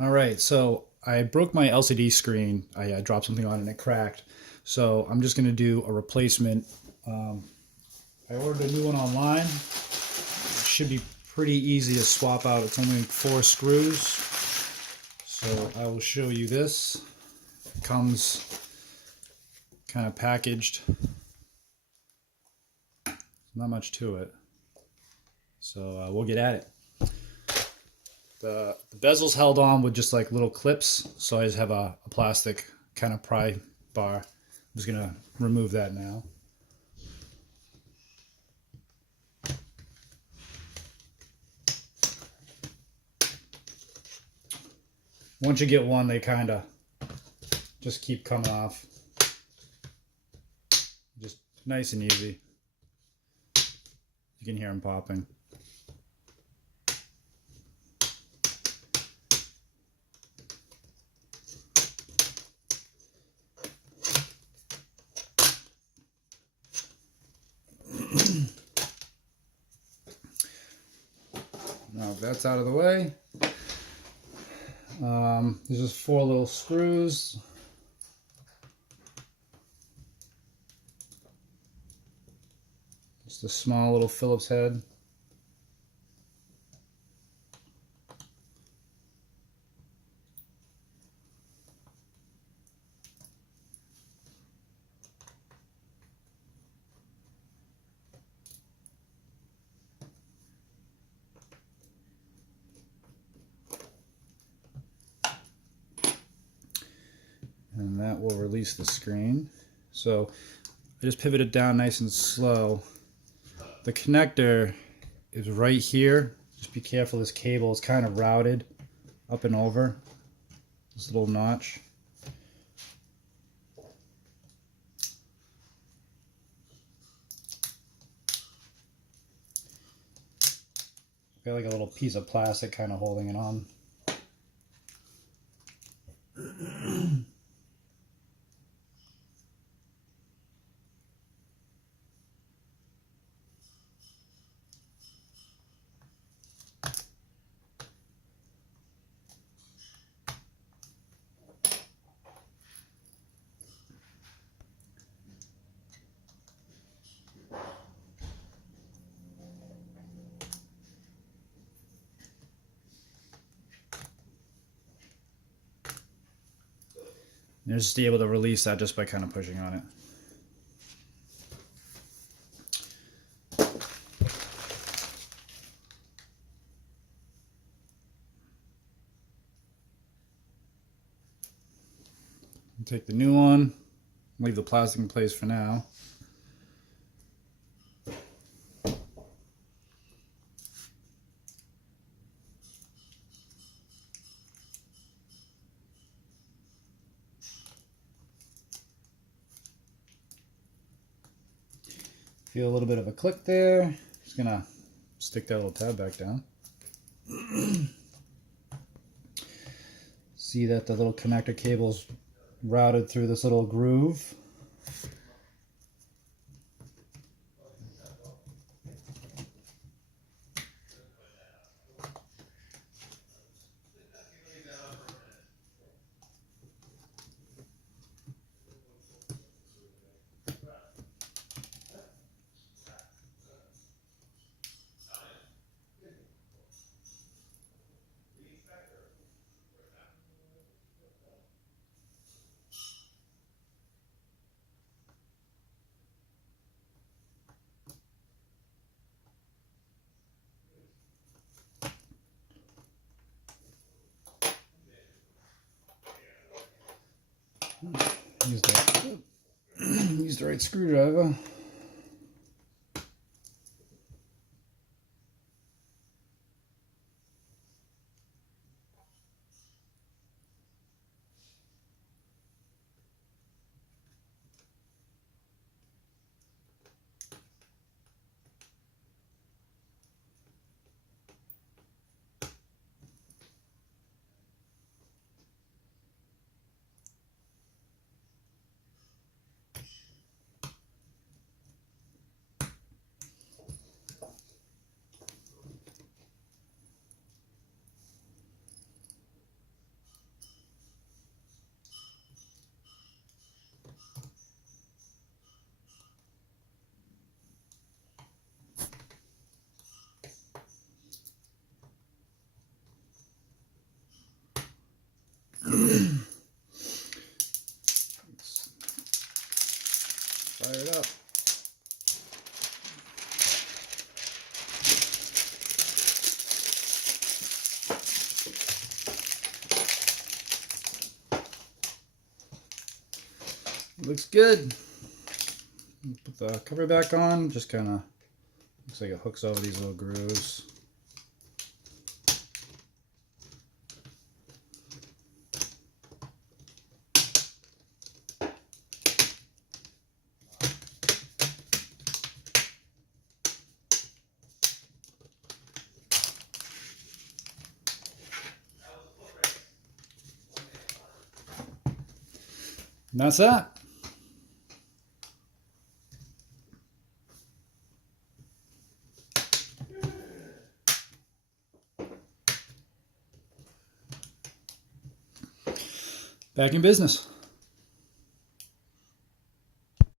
All right, so I broke my LCD screen. I dropped something on it and it cracked. So I'm just going to do a replacement. I ordered a new one online. It should be pretty easy to swap out. It's only 4 screws. So I will show you this. It comes kind of packaged. Not much to it. So we'll get at it. The bezel's held on with just like little clips, so I just have a plastic kind of pry bar. I'm just gonna remove that now. Once you get one, they kind of just keep coming off. Just nice and easy. You can hear them popping. Now that's out of the way. There's just 4 little screws. Just a small little Phillips head. And that will release the screen. So I just pivot it down nice and slow. The connector is right here. Just be careful, this cable is kind of routed up and over this little notch. Got like a little piece of plastic kind of holding it on. You're just able to release that just by kind of pushing on it. Take the new one, leave the plastic in place for now. Feel a little bit of a click there. Just gonna stick that little tab back down. See that the little connector cable's routed through this little groove. Use the right screwdriver. Fire it up. Looks good. Put the cover back on. Just kind of looks like it hooks over these little grooves. And that's that. Back in business.